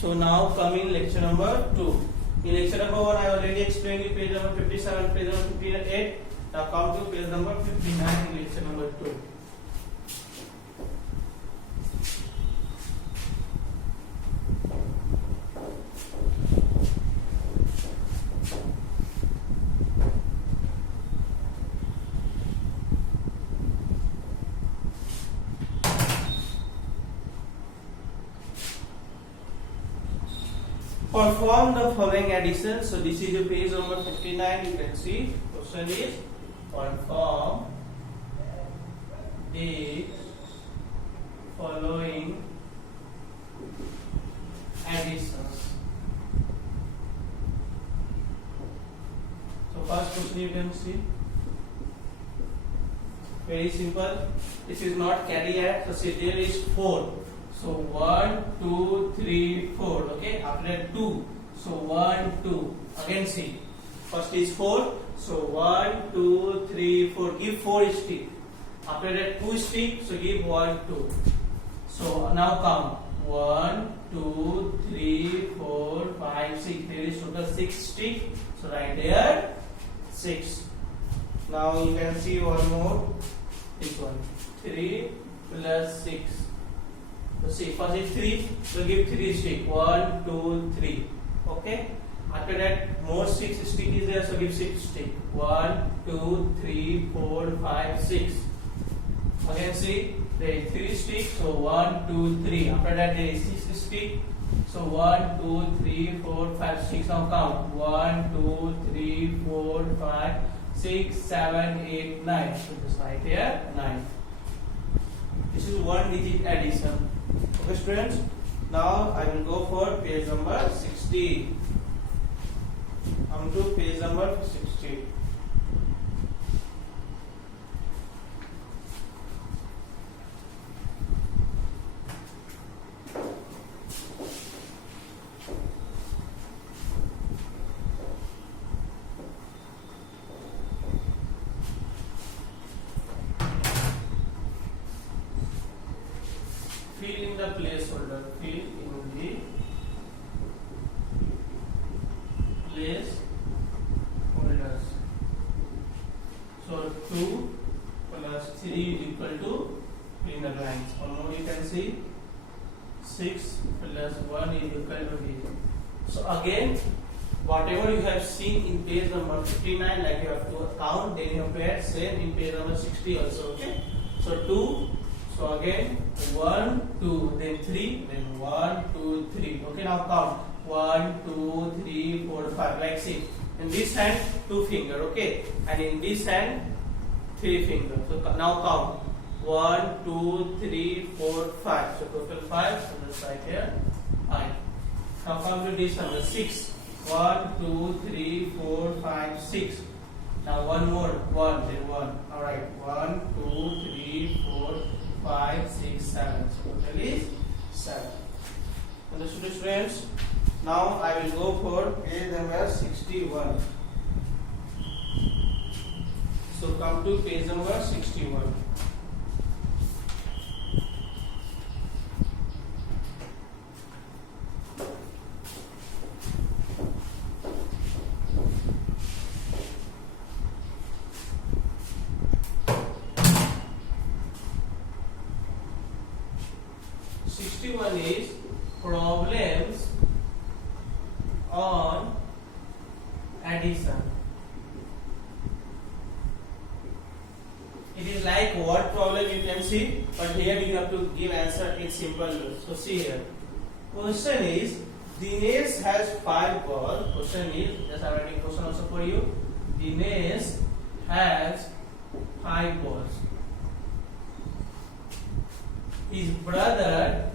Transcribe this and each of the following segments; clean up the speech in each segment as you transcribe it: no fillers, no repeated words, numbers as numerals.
So now coming lecture number 2. In lecture number 1 I already explained you page number 57, page number 58. Now come to page number 59 in lecture number 2. Perform the following addition. So this is your page number 59. You can see question is perform the following additions. So first question you can see very simple. This is not carry add. So see there is 4. So 1, 2, 3, 4. Okay, after that 2. So 1, 2. Again see. First is 4. So 1, 2, 3, 4. Give 4 stick. After that 2 stick. So give 1, 2. So now count. 1, 2, 3, 4, 5, 6. There is total 6 stick. So right there 6. Now you can see one more. This one. 3 plus 6. So see, first is 3, so give 3 stick. 1, 2, 3. Okay. After that, more 6 stick is there, so give 6 stick. 1, 2, 3, 4, 5, 6. Again, see, there is 3 stick, so 1, 2, 3. After that, there is 6 stick, so 1, 2, 3, 4, 5, 6. Now count. 1, 2, 3, 4, 5, 6, 7, 8, 9. So just right here, 9. This is one digit addition. Okay students, now I will go for page number 60. Come to page number 60. Fill in the placeholder. Fill in the placeholders. So 2 plus 3 is equal to fill in the blanks. One more you can see. 6 plus 1 is equal to this. So again, whatever you have seen in page number 59, like you have to count, then you have to add same in page number 60 also. Okay. So 2. So again 1, 2, then 3, then 1, 2, 3. Okay, now count 1, 2, 3, 4, 5. Like see, in this hand 2 finger. Okay, and in this hand 3 finger. So now count 1, 2, 3, 4, 5. So total 5. So just right here 5. Now come to this number 6. 1, 2, 3, 4, 5, 6. Now one more 1, then 1. All right, 1, 2, 3, 4, 5, 6, 7. So total is 7. Understood students? Now I will go for page number 61. So come to page number 61. One is problems on addition. It is like word problem you can see, but here you have to give answer in simple words. So see here. Question is Dinesh has 5 balls. Question is, just I am writing question also for you. Dinesh has 5 balls. His brother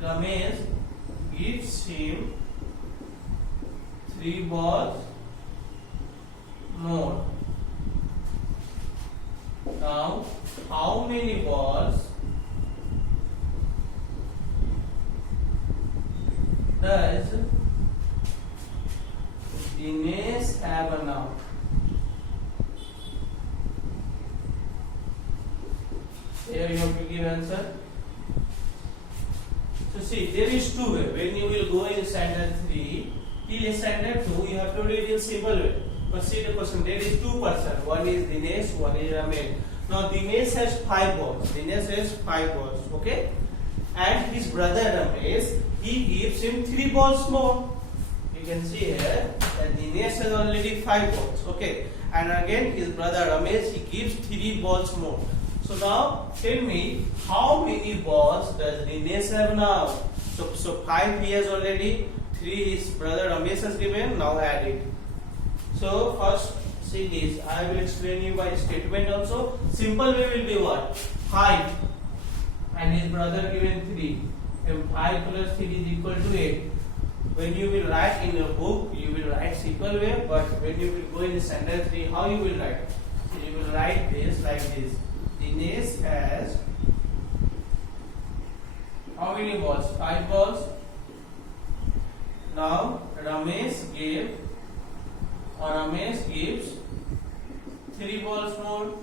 Ramesh gives him 3 balls more. Now, how many balls does Dinesh have now? Here you have to give answer. So see, there is two way. When you will go in standard 3 till standard 2, you have to do it in simple way. But see the question, there is two person. One is Dinesh, one is Ramesh. Now Dinesh has 5 balls. Dinesh has 5 balls, okay? And his brother Ramesh, he gives him 3 balls more. You can see here that Dinesh has already 5 balls, okay? And again his brother Ramesh, he gives 3 balls more. So now tell me, how many balls does Dinesh have now? So 5 he has already, 3 his brother Ramesh has given, now add it. So first see this, I will explain you by statement also. Simple way will be what? 5 and his brother given 3. And 5 plus 3 is equal to 8. When you will write in your book, you will write simple way, but when you will go in standard 3, how you will write? So you will write this like this. Dinesh has how many balls? 5 balls. Now Ramesh gives 3 balls more.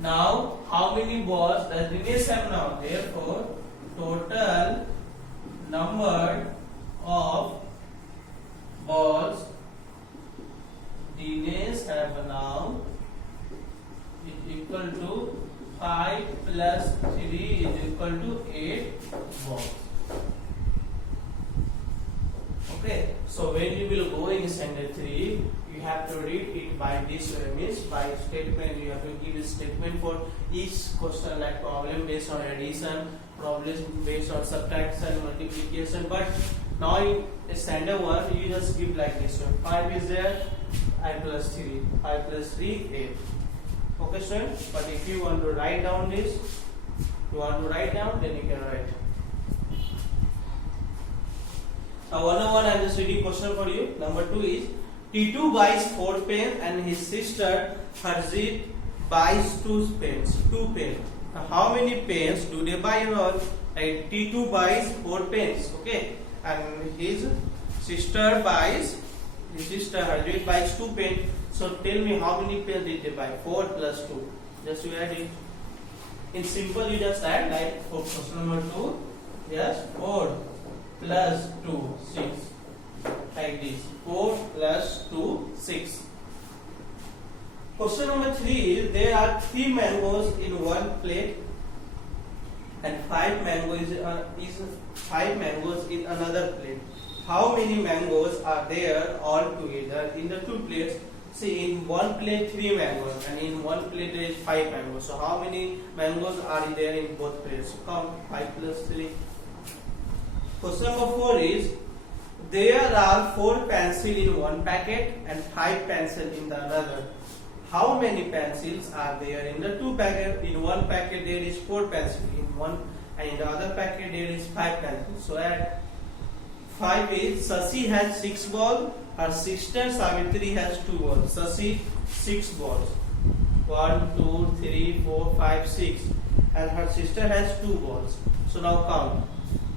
Now how many balls does Dinesh have now? Therefore, total number of balls Dinesh have now is equal to 5 plus 3 is equal to 8 balls. Okay, so when you will go in standard 3, you have to read it by this way, means by statement. You have to give a statement for each question, like problem based on addition, problem based on subtraction, multiplication. But now in standard 1, you just give like this one. 5 is there, I plus 3, 5 plus 3, 8. Okay, student. But if you want to write down this, then you can write. Now 101, I am just reading question for you. Number 2 is T2 buys 4 pens and his sister Harjit buys 2 pens. Now how many pens do they buy in all? Like T2 buys 4 pens, okay, and his sister Harjit buys 2 pens. So tell me how many pens did they buy? 4 plus 2. Just you add it. In simple, you just add like for question number 2. Yes, 4 plus 2, 6. Like this. 4 plus 2, 6. Question number 3 is there are 3 mangoes in one plate and 5 mangoes in another plate. How many mangoes are there all together in the 2 plates? See, in one plate 3 mangoes and in one plate there is 5 mangoes. So how many mangoes are there in both plates? So count 5 plus 3. Question number 4 is there are 4 pencils in one packet and 5 pencils in the another. How many pencils are there in the 2 packets? In one packet there is 4 pencils, in one and in the other packet there is 5 pencils. So add 5 is Sasi has 6 balls, her sister Savitri has 2 balls. Sasi 6 balls. 1, 2, 3, 4, 5, 6. And her sister has 2 balls. So now count.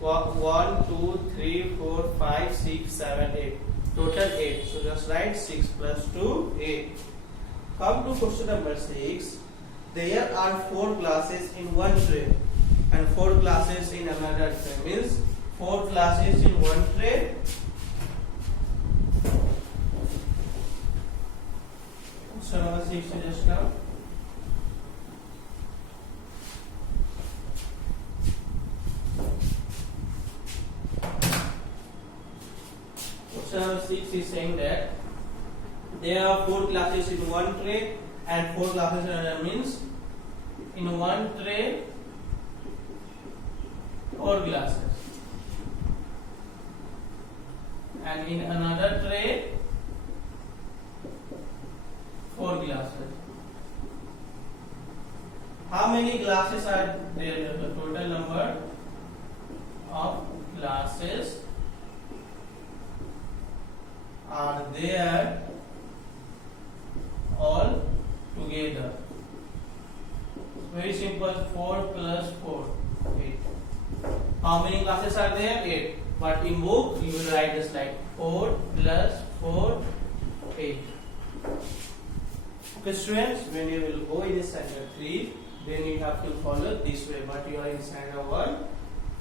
1, 2, 3, 4, 5, 6, 7, 8. Total 8. So just write 6 plus 2, 8. Come to question number 6. There are 4 glasses in one tray and 4 glasses in another tray. Means 4 glasses in one tray. Question number 6 is just now. Question number 6 is saying that there are 4 glasses in one tray and 4 glasses in another. Means in one tray 4 glasses and in another tray 4 glasses. How many glasses are there? The total number of glasses are there all together. Very simple. 4 plus 4, 8. How many classes are there? 8. But in book you will write this like 4 plus 4, 8. Okay, students, when you will go in standard 3, then you have to follow this way. But you are in standard 1.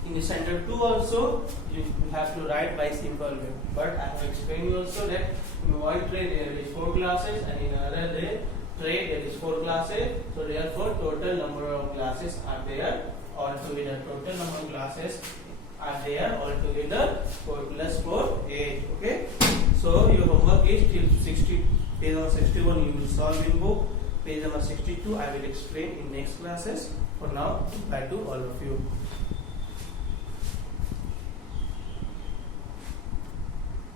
In the standard 2 also, you have to write by simple way. But I have explained you also that in one tray there is 4 classes, and in another tray there is 4 classes. So therefore, total number of classes are there altogether. Total number of classes are there altogether 4 plus 4 8. Okay. So your homework is till 60. Page number 61 you will solve in book. Page number 62 I will explain in next classes. For now, goodbye to all of you.